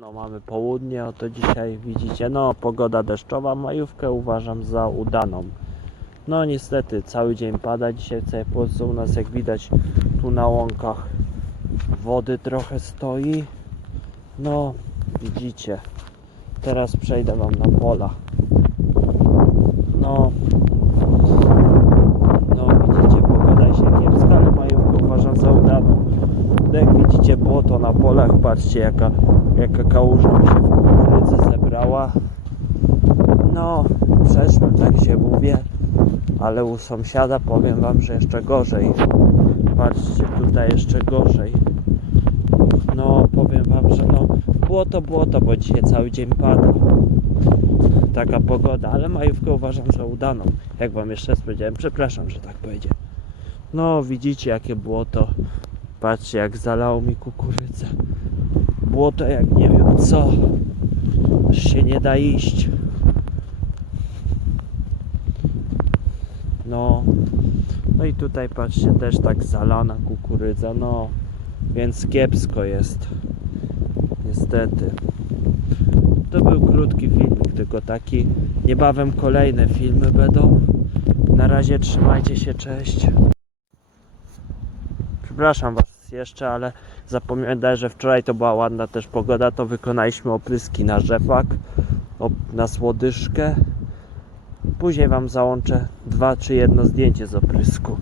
No mamy południe, oto dzisiaj widzicie, no pogoda deszczowa, majówkę uważam za udaną. No niestety cały dzień pada dzisiaj w całej Polsce, u nas jak widać tu na łąkach wody trochę stoi. No widzicie, teraz przejdę wam na pola. No widzicie pogoda się kiepska, ale majówkę uważam za udaną. Widzicie błoto na polach, patrzcie jaka, jaka kałuża mi się w kukurydzy zebrała. No, przeszłem, tak się mówię, ale u sąsiada powiem wam, że jeszcze gorzej. Patrzcie, tutaj jeszcze gorzej. No, powiem wam, że no, błoto, błoto, bo dzisiaj cały dzień pada. Taka pogoda, ale majówkę uważam za udaną. Jak wam jeszcze raz powiedziałem, przepraszam, że tak powiedziałem. No, widzicie jakie błoto. Patrzcie jak zalało mi kukurydzę. Błoto jak nie wiem co. Aż się nie da iść. No. No i tutaj patrzcie też tak zalana kukurydza. No. Więc kiepsko jest. Niestety. To był krótki filmik, tylko taki. Niebawem kolejne filmy będą. Na razie trzymajcie się, cześć. Przepraszam Was jeszcze, ale zapomniałem, że wczoraj to była ładna też pogoda, to wykonaliśmy opryski na rzepak, na słodyżkę. Później Wam załączę dwa czy jedno zdjęcie z oprysku.